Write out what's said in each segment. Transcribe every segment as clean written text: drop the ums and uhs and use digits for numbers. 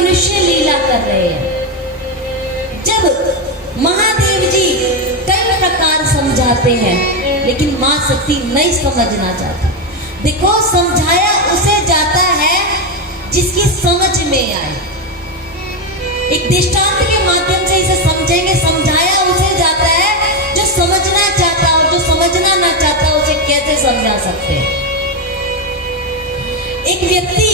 मनुष्य लीला कर रहे हैं। जब महादेव जी कई प्रकार समझाते हैं, लेकिन मां सती नहीं समझना चाहती। देखो, समझाया उसे जाता है जिसकी समझ में आए। एक दृष्टांत के माध्यम से इसे समझेंगे। समझाया उसे जाता है जो समझना चाहता, और जो समझना ना चाहता उसे कैसे समझा सकते हैं। एक व्यक्ति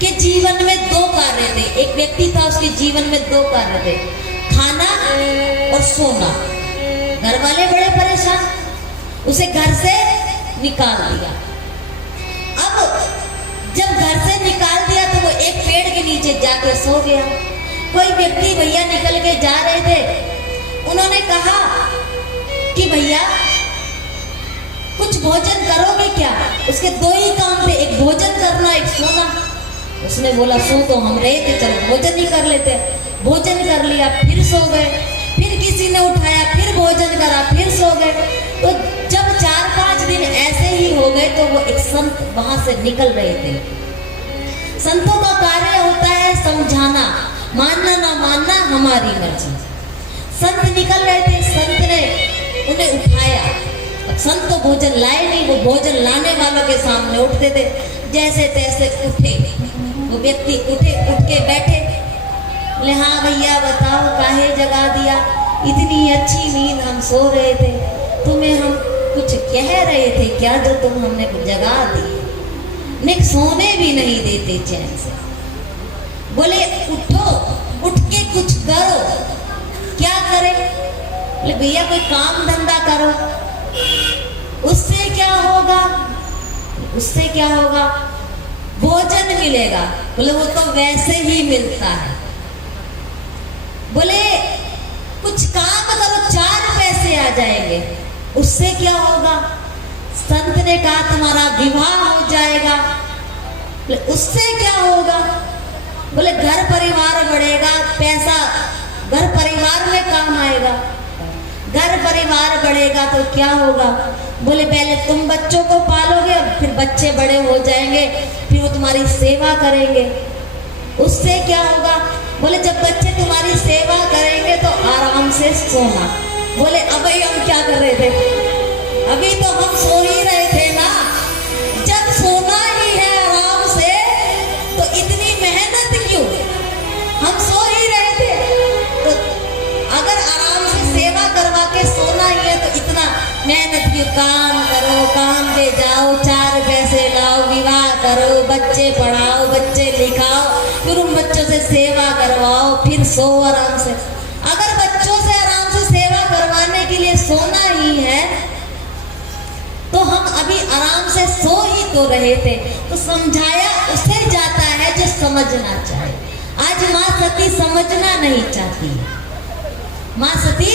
के जीवन में दो कार्य थे। एक व्यक्ति था, उसके जीवन में दो कार्य थे, खाना और सोना। घर वाले बड़े परेशान, उसे घर से निकाल दिया। अब जब घर से निकाल दिया तो वो एक पेड़ के नीचे जाके सो गया। कोई व्यक्ति भैया निकल के जा रहे थे, उन्होंने कहा कि भैया कुछ भोजन करोगे क्या? उसके दो ही काम थे, एक भोजन करना, एक सोना। उसने बोला सो तो हम रहे थे, चलो भोजन ही कर लेते। भोजन कर लिया, फिर सो गए। फिर किसी ने उठाया, फिर भोजन करा, फिर सो गए। तो जब 4-5 दिन ऐसे ही हो गए तो वो एक संत वहां से निकल रहे थे। संतों का कार्य होता है समझाना, मानना ना मानना हमारी मर्जी। संत निकल रहे थे, संत ने उन्हें उठाया। अब संत तो भोजन लाए नहीं, वो भोजन लाने वालों के सामने उठते थे। जैसे तैसे उठे, वो व्यक्ति उठे, उठ के बैठे। बोले हाँ भैया बताओ, काहे जगा दिया? इतनी अच्छी नींद हम सो रहे थे, तुम्हें हम कुछ कह रहे थे क्या जो तुम हमने जगा दी? निक सोने भी नहीं देते चैन से। बोले उठो, उठ के कुछ करो। क्या करें? बोले भैया कोई काम धंधा करो। उससे क्या होगा? उससे क्या होगा? भोजन मिलेगा। बोले वो तो वैसे ही मिलता है। बोले कुछ काम करो, 4 पैसे आ जाएंगे। उससे क्या होगा? संत ने कहा तुम्हारा विवाह हो जाएगा। बोले उससे क्या होगा? बोले घर परिवार बढ़ेगा, पैसा घर परिवार में काम आएगा। घर परिवार बढ़ेगा तो क्या होगा? बोले पहले तुम बच्चों को पालोगे, फिर बच्चे बड़े हो जाएंगे, फिर वो तुम्हारी सेवा करेंगे। उससे क्या होगा? बोले जब बच्चे तुम्हारी सेवा करेंगे तो आराम से सोना। बोले अभी हम क्या कर रहे थे? अभी तो हम सो ही रहे थे ना। जब सोना ही है आराम से तो इतनी मेहनत क्यों? हम सो ही रहे थे, तो अगर आराम से सेवा करवा के सोना ही है तो इतना मेहनत क्यों? काम करो, काम पे जाओ, 4 पैसे लाओ, विवाह करो, बच्चे पढ़ाओ, बच्चे लिखाओ, फिर उन बच्चों से सेवा करवाओ, फिर सो आराम से। अगर बच्चों से आराम से सेवा करवाने के लिए सोना ही है तो हम अभी आराम से सो ही तो रहे थे। तो समझाया उसे जाता है जो समझना चाहे। आज मां सती समझना नहीं चाहती। मां सती